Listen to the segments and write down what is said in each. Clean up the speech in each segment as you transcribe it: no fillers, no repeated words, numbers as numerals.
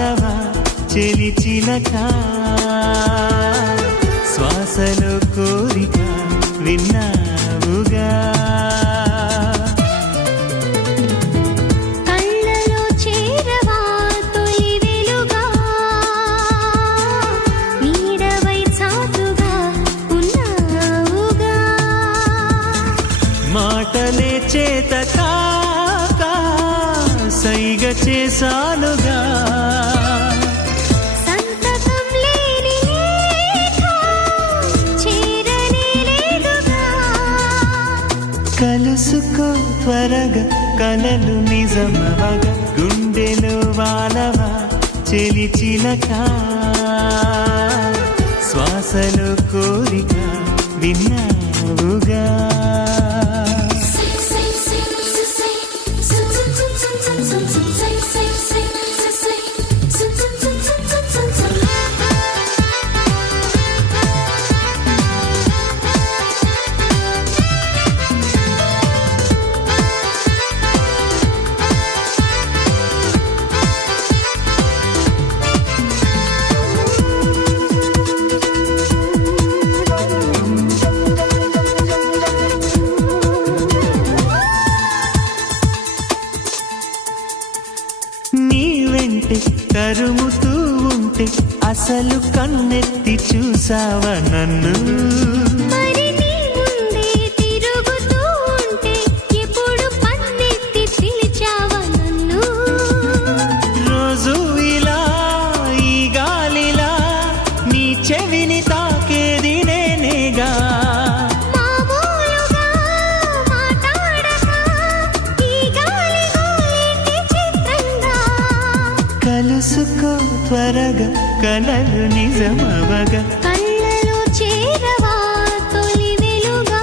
వానవా చెలి చిలక శ్వాసలో కోరిక విన్నావుగా కళ్ళలో చేరవా తొలి వెలుగా నీడవై చాటుగా ఉన్నావుగా మాటలే చేత కాక సైగ చేసానుగా సంతకం లేని లేఖ చేరనే లేదుగా కలుసుకో త్వరగా కలలు నిజమవగా గుండెలో వానవా చెలి చిలక శ్వాసలో కోరిక విన్నావుగా నీ వెంటే తరుముతూ ఉంటే అసలు కన్నెత్తి చూసావా నన్ను మరి నీ ముందే తిరుగుతూ ఉంటే ఎప్పుడు పన్నెత్తి పిలిచావా నన్ను రోజు ఇలా ఈ గాలిలా నీ చెవిని తాకేది నేనేగా మామూలుగా మాట్లాడక ఈ గాలి గోలింటి చిత్రంగా కలుసుకో త్వరగా కలలు నిజమవగా కళ్ళలో చేరవా తొలి వెలుగా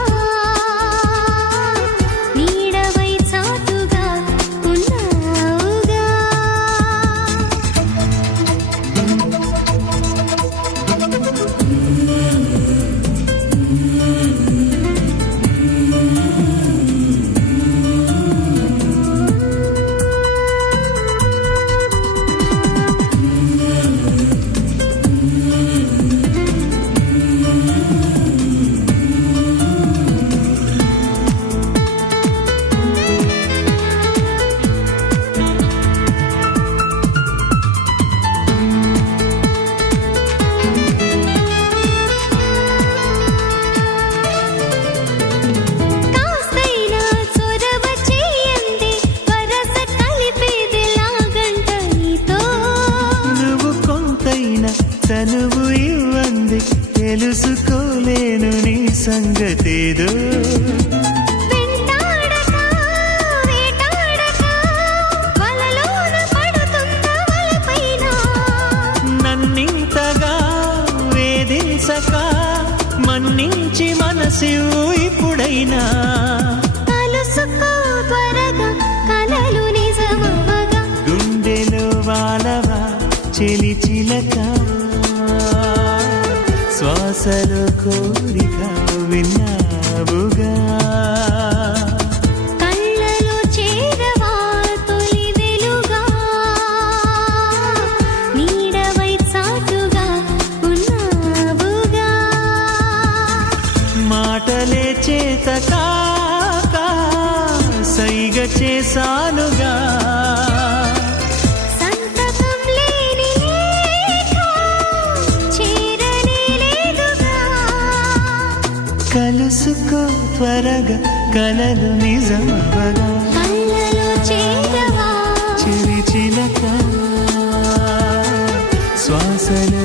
నీడవై చాటుగా ఉన్నావుగా కాస్తైనా చొరవ చేయండి వరస కలిపేదిలాగంట నీతో నువ్వు కొంతైనా తనువు ఇవ్వంది తెలుసుకోలేను నీ సంగతేదో వెంటాడక వేటాడక వలలోన పడుతున్న వలపైన నన్నింతగా వేధించక మన్నించి మనసివు ఇప్పుడైనా కలుసుకో త్వరగా కలలు నిజమవగా గుండెలో వానవా చెలి చిలక శ్వాసలో కోరిక విన్నావుగా కళ్ళలో చేరవా తొలి వెలుగా నీడవై చాటుగా ఉన్నావుగా మాటలే చేత కాక సైగ చేసానుగా సంతకం లేని లేఖ చేరనే లేదుగా కలుసుకో త్వరగా కలలు నిజమవగా కళ్ళలో చేరవా చిలి చిలక శ్వాసలో